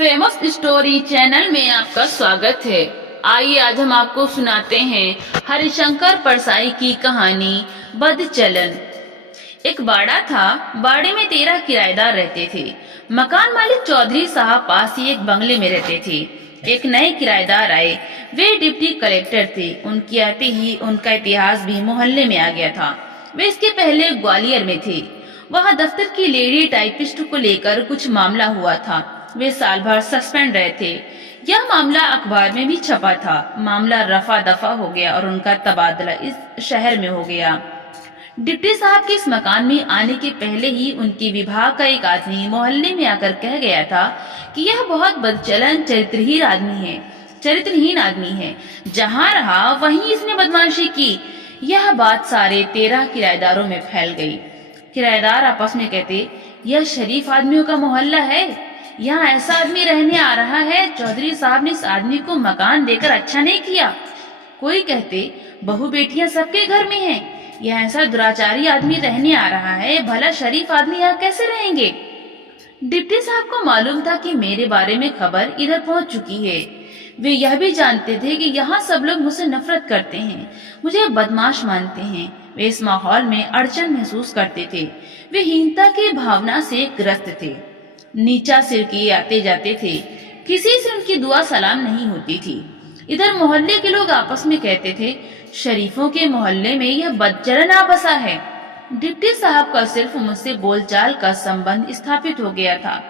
Famous story channel में आपका स्वागत है। आइए आज हम आपको सुनाते हैं हरिशंकर परसाई की कहानी बदचलन। एक बाड़ा था। बाड़े में 13 किराएदार रहते थे। मकान मालिक चौधरी साहब पास ही एक बंगले में रहते थे। एक नए किराएदार आए। वे डिप्टी कलेक्टर थे। उनके आते ही उनका इतिहास भी मोहल्ले में आ गया था। वे इसके पहले ग्वालियर में थे। वहाँ दफ्तर की लेडी टाइपिस्ट को लेकर कुछ मामला हुआ था। वे साल भर सस्पेंड रहे थे। यह मामला अखबार में भी छपा था। मामला रफा दफा हो गया और उनका तबादला इस शहर में हो गया। डिप्टी साहब के इस मकान में आने के पहले ही उनके विभाग का एक आदमी मोहल्ले में आकर कह गया था कि यह बहुत बदचलन चरित्रहीन आदमी है। जहाँ रहा वहीं इसने बदमाशी की। यह बात सारे 13 किराएदारों में फैल गई। किराएदार आपस में कहते, यह शरीफ आदमियों का मोहल्ला है, यहाँ ऐसा आदमी रहने आ रहा है। चौधरी साहब ने इस आदमी को मकान देकर अच्छा नहीं किया। कोई कहते, बहू बेटियां सबके घर में हैं, यह ऐसा दुराचारी आदमी रहने आ रहा है, भला शरीफ आदमी यहाँ कैसे रहेंगे। डिप्टी साहब को मालूम था कि मेरे बारे में खबर इधर पहुंच चुकी है। वे यह भी जानते थे कि यहाँ सब लोग मुझसे नफरत करते हैं, मुझे बदमाश मानते हैं। वे इस माहौल में अड़चन महसूस करते थे। वे हीनता की भावना से ग्रस्त थे। नीचा सिर किए आते जाते थे। किसी से उनकी दुआ सलाम नहीं होती थी। इधर मोहल्ले के लोग आपस में कहते थे, शरीफों के मोहल्ले में यह बदचलन आ बसा है। डिप्टी साहब का सिर्फ मुझसे बोलचाल का संबंध स्थापित हो गया था।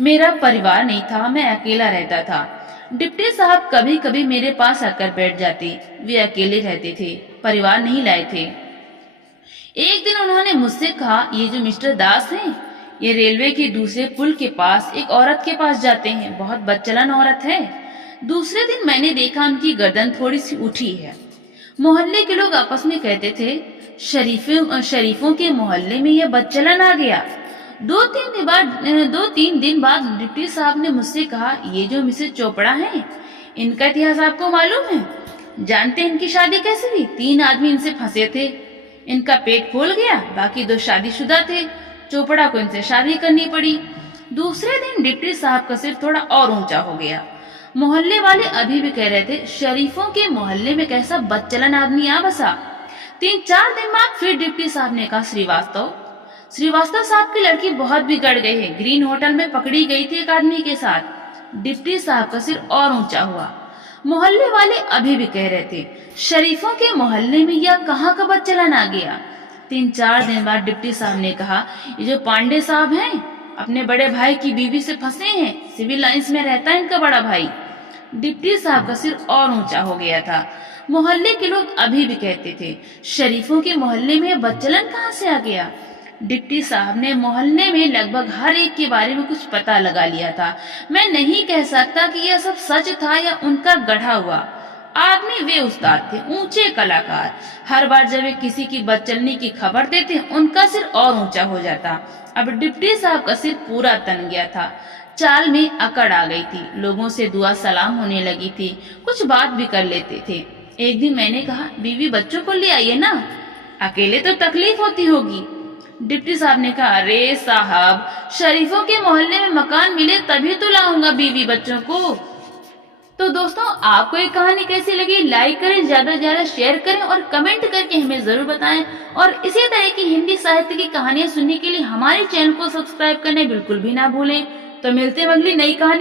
मेरा परिवार नहीं था, मैं अकेला रहता था। डिप्टी साहब कभी कभी मेरे पास आकर बैठ जाते। वे अकेले रहते थे, परिवार नहीं लाए थे। एक दिन उन्होंने मुझसे कहा, ये जो मिस्टर दास हैं, ये रेलवे के दूसरे पुल के पास एक औरत के पास जाते हैं, बहुत बदचलन औरत है। दूसरे दिन मैंने देखा उनकी गर्दन थोड़ी सी उठी है। मोहल्ले के लोग आपस में कहते थे, शरीफों के मोहल्ले में यह बदचलन आ गया। 2-3 दिन बाद डिप्टी साहब ने मुझसे कहा, ये जो मिसेज चोपड़ा है, इनका इतिहास आपको मालूम है? जानते हैं इनकी शादी कैसे हुई? 3 आदमी इनसे फंसे थे, इनका पेट खोल गया, बाकी 2 शादीशुदा थे। चोपड़ा को इनसे शादी करनी पड़ी। दूसरे दिन डिप्टी साहब का सिर थोड़ा और ऊंचा हो गया। मोहल्ले वाले अभी भी कह रहे थे, शरीफों के मोहल्ले में कैसा बदचलन आदमी आ बसा। 3-4 दिन बाद फिर डिप्टी साहब ने कहा, श्रीवास्तव साहब की लड़की बहुत बिगड़ गई है, ग्रीन होटल में पकड़ी गई थी एक आदमी के साथ। डिप्टी साहब का सिर और ऊंचा हुआ। मोहल्ले वाले अभी भी कह रहे थे, शरीफों के मोहल्ले में यह कहाँ का बदचलन आ गया। 3-4 दिन बाद डिप्टी साहब ने कहा, ये जो पांडे साहब हैं, अपने बड़े भाई की बीवी से फंसे हैं, सिविल लाइंस में रहता है इनका बड़ा भाई। डिप्टी साहब का सिर और ऊंचा हो गया था। मोहल्ले के लोग अभी भी कहते थे, शरीफों के मोहल्ले में बदचलन कहाँ से आ गया। डिप्टी साहब ने मोहल्ले में लगभग हर एक के बारे में कुछ पता लगा लिया था। मैं नहीं कह सकता कि यह सब सच था या उनका गढ़ा हुआ। आदमी वे उस्ताद थे, ऊंचे कलाकार। हर बार जब वे किसी की बदचलनी की खबर देते, उनका सिर और ऊंचा हो जाता। अब डिप्टी साहब का सिर पूरा तन गया था। चाल में अकड़ आ गई थी। लोगों से दुआ सलाम होने लगी थी। कुछ बात भी कर लेते थे। एक दिन मैंने कहा, बीवी बच्चों को ले आइए ना, अकेले तो तकलीफ होती होगी। डिप्टी साहब ने कहा, अरे साहब, शरीफों के मोहल्ले में मकान मिले तभी तो लाऊंगा बीवी बच्चों को। तो दोस्तों, आपको ये कहानी कैसी लगी? लाइक करें, ज्यादा से ज्यादा शेयर करें और कमेंट करके हमें जरूर बताएं। और इसी तरह की हिंदी साहित्य की कहानियां सुनने के लिए हमारे चैनल को सब्सक्राइब करना बिल्कुल भी ना भूलें। तो मिलते हैं अगली नई कहानी